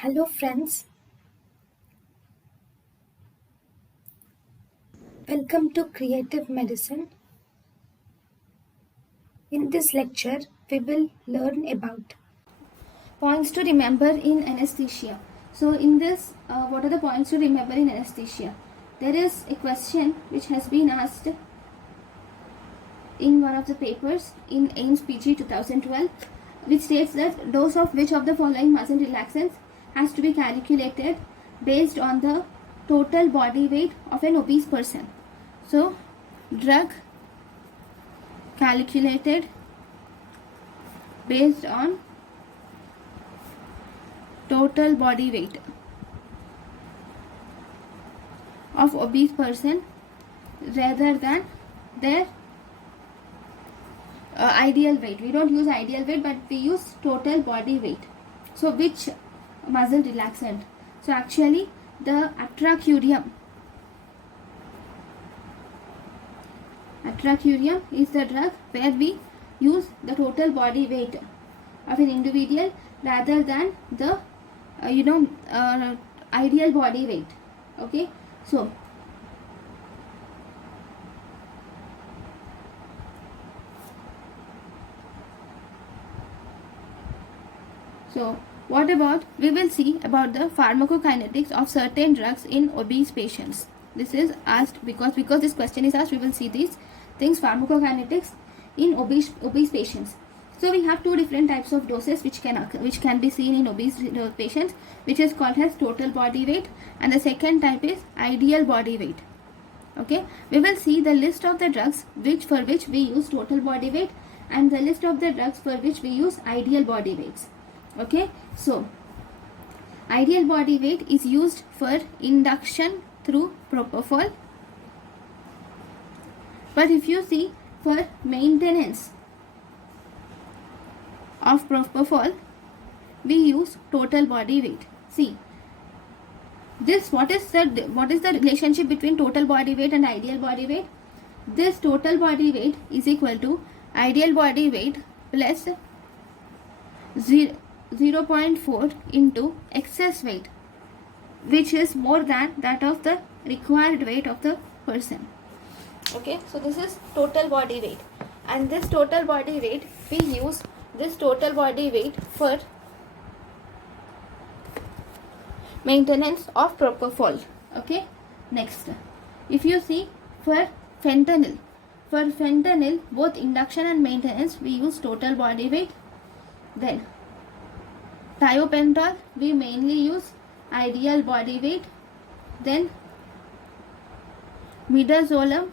Hello friends, welcome to Creative Medicine. In this lecture, we will learn about points to remember in anesthesia. So in this, what are the points to remember in anesthesia? There is a question which has been asked in one of the papers in AIMS PG 2012, which states that dose of which of the following muscle relaxants has to be calculated based on the total body weight of an obese person. So drug calculated based on total body weight of obese person rather than their ideal weight. We don't use ideal weight, but we use total body weight. So which muscle relaxant? So actually the atracurium is the drug where we use the total body weight of an individual rather than the ideal body weight. Okay, so what about, we will see about the pharmacokinetics of certain drugs in obese patients. This is asked because this question is asked, we will see these things, pharmacokinetics in obese patients. So we have two different types of doses which can be seen in obese patients, which is called as total body weight, and the second type is ideal body weight. Okay, we will see the list of the drugs for which we use total body weight and the list of the drugs for which we use ideal body weights. Okay, so ideal body weight is used for induction through propofol, but if you see for maintenance of propofol, we use total body weight. See this, what is the relationship between total body weight and ideal body weight? This total body weight is equal to ideal body weight plus 0.4 into excess weight, which is more than that of the required weight of the person. Okay, so this is total body weight, and this total body weight, we use this total body weight for maintenance of propofol. Okay, next, if you see for fentanyl, both induction and maintenance we use total body weight. Then thiopentol, we mainly use ideal body weight. Then midazolam,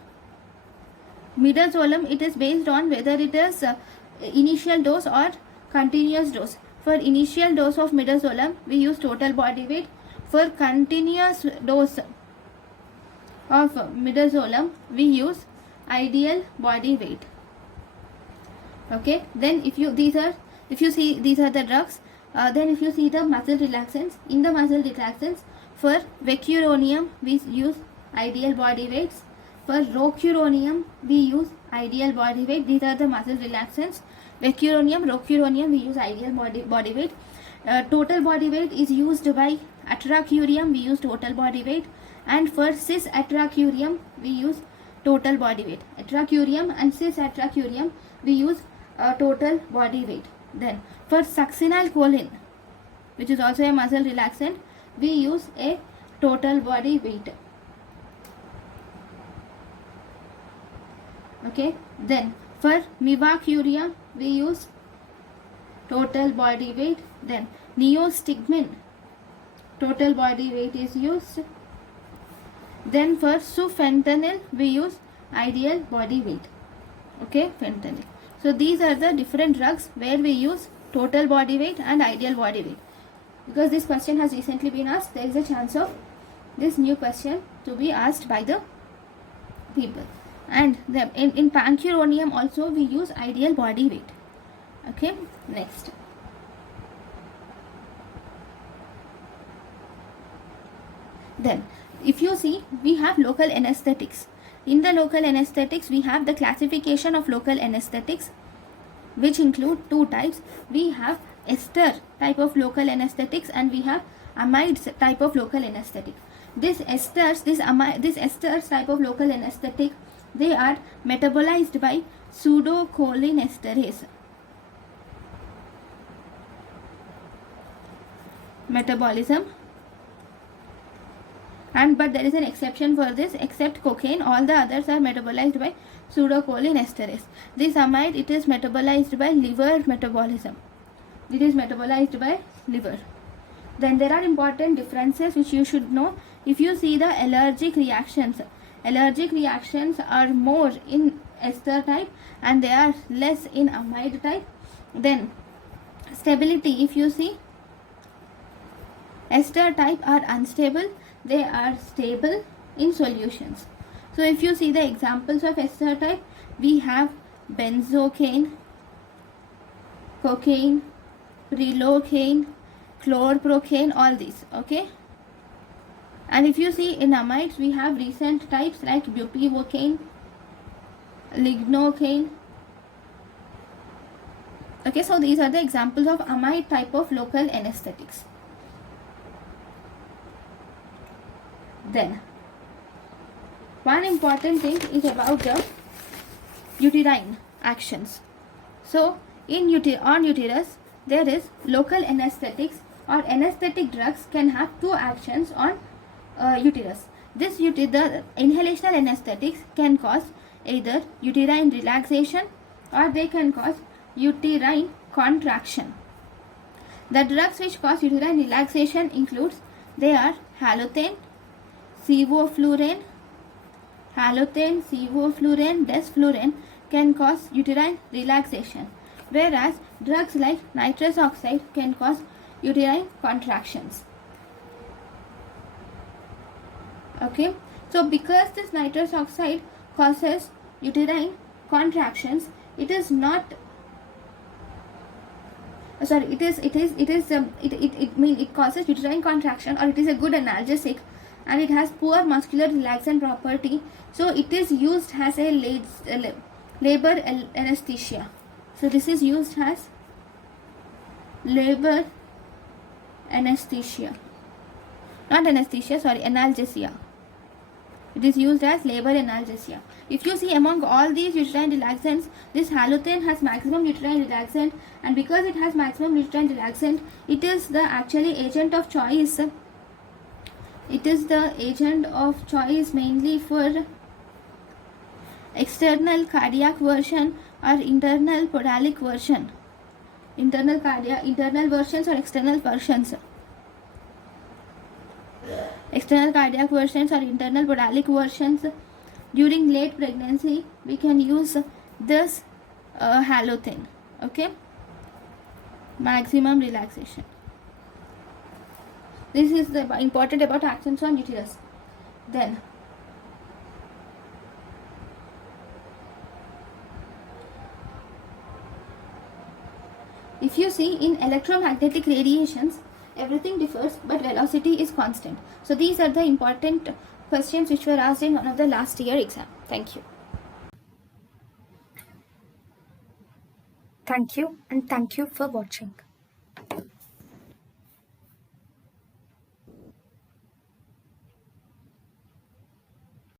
it is based on whether it is initial dose or continuous dose. For initial dose of midazolam, we use total body weight. For continuous dose of midazolam, we use ideal body weight. Okay, then if you see these are the drugs. Then if you see the muscle relaxants, in the muscle relaxants, for vecuronium we use ideal body weights. For rocuronium we use ideal body weight. These are the muscle relaxants. Vecuronium, rocuronium, we use ideal body weight. Total body weight is used by atracurium, we use total body weight, and for cis atracurium we use total body weight. Atracurium and cis atracurium we use total body weight. Then for succinylcholine, which is also a muscle relaxant, we use a total body weight. Okay, then for mivacuria we use total body weight. Then neostigmin, total body weight is used. Then for sufentanil we use ideal body weight. Okay, fentanyl. So these are the different drugs where we use total body weight and ideal body weight. Because this question has recently been asked, there is a chance of this new question to be asked by the people. And in pancuronium also we use ideal body weight. Okay, next. Then if you see, we have local anesthetics. In the local anesthetics, we have the classification of local anesthetics, which include two types. We have ester type of local anesthetics and we have amides type of local anesthetic. This esters type of local anesthetic, they are metabolized by pseudocholinesterase metabolism, and but there is an exception for this. Except cocaine, all the others are metabolized by pseudocholinesterase. This amide, it is metabolized by liver metabolism. It is metabolized by liver. Then there are important differences which you should know. If you see the allergic reactions are more in ester type and they are less in amide type. Then stability, if you see, ester type are unstable, they are stable in solutions. So if you see the examples of ester type, we have benzocaine, cocaine, prilocaine, chlorprocaine, all these. Okay. And if you see in amides, we have recent types like bupivacaine, lignocaine. Okay, so these are the examples of amide type of local anesthetics. Then one important thing is about the uterine actions. So on uterus there is local anesthetics or anesthetic drugs can have two actions on uterus. The inhalational anesthetics can cause either uterine relaxation or they can cause uterine contraction. The drugs which cause uterine relaxation includes, they are halothane, sevoflurane, desflurane can cause uterine relaxation, whereas drugs like nitrous oxide can cause uterine contractions. Okay, so because this nitrous oxide causes uterine contractions, it is not it causes uterine contraction, or it is a good analgesic and it has poor muscular relaxant property, so it is used as a labor anesthesia. So this is used as labor anesthesia, not anesthesia, sorry, analgesia. It is used as labor analgesia. If you see among all these uterine relaxants, this halothane has maximum uterine relaxant, and because it has maximum uterine relaxant, it is the actually agent of choice. It is the agent of choice mainly for external cardiac version or internal podalic version. Internal versions or external versions. External cardiac versions or internal podalic versions. During late pregnancy, we can use this halothane. Okay, maximum relaxation. This is the important about actions on uterus. Then if you see in electromagnetic radiations, everything differs but velocity is constant. So these are the important questions which were asked in one of the last year exam. Thank you. Thank you and thank you for watching.